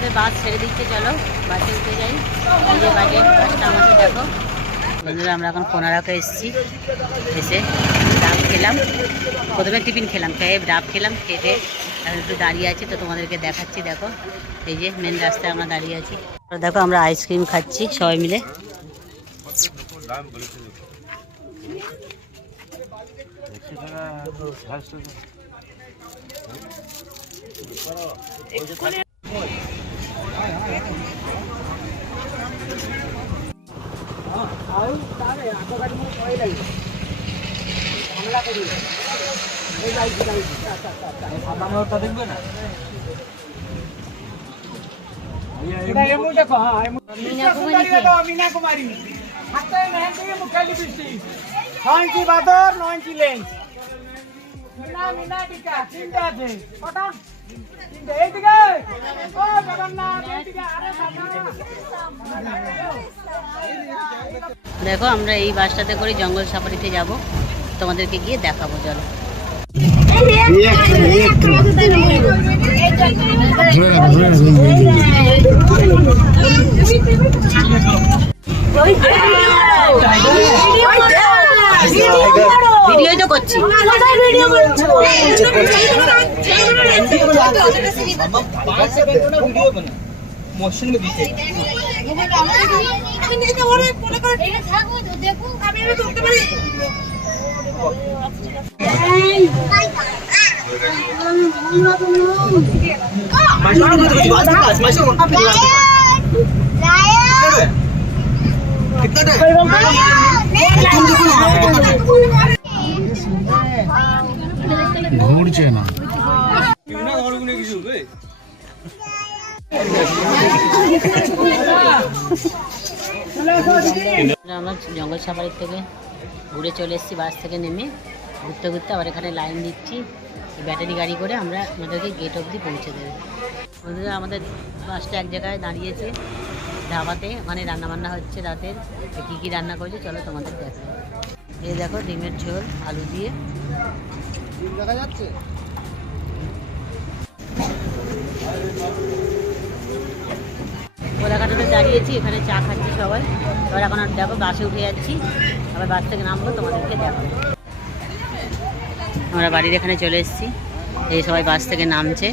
আমাদের বাস ছেড়ে দিচ্ছে, চলো বাসে উঠে যাই। এই যে বাসটা আমাদের দেখো বন্ধুরা, আমরা এখন কোনারকে এসেছি। এসে ডাব খেলাম, প্রথমে টিফিন খেলাম, খেয়ে ডাব খেলাম, খেয়ে এখন একটু দাঁড়িয়ে আছি। তো তোমাদেরকে দেখাচ্ছি, দেখো এই যে মেন রাস্তায় আমরা দাঁড়িয়ে আছি। দেখো আমরা আইসক্রিম খাচ্ছি সবাই মিলে। দেখো আমরা এই বাসটাতে করে জঙ্গল সাফারিতে যাব, তোমাদেরকে গিয়ে দেখাবো, চলো। ভিডিওই তো করছি। ঘুরছে না। আমরা জঙ্গল সাফারি থেকে ঘুরে চলে এসেছি, বাস থেকে নেমে ঘুরতে ঘুরতে আবার এখানে লাইন দিচ্ছি। ব্যাটারি গাড়ি করে আমরা আমাদেরকে গেট অবধি পৌঁছে দেবে। বন্ধুরা আমাদের বাসটা এক জায়গায় দাঁড়িয়েছে ধাবাতে, ওখানে রান্নাবান্না হচ্ছে রাতের। কী কী রান্না করেছে চলো তোমাদের দেখো। এই দেখো ডিমের ঝোল আলু দিয়ে দেখা যাচ্ছে। কোলাঘাটাতে দাঁড়িয়েছি, এখানে চা খাচ্ছি সবাই। এবার এখন আর দেখো বাসে উঠে যাচ্ছি, আবার বাস থেকে নামবো, তোমাদেরকে দেখো। আমরা বাড়ির এখানে চলে এসেছি, এই সবাই বাস থেকে নামছে।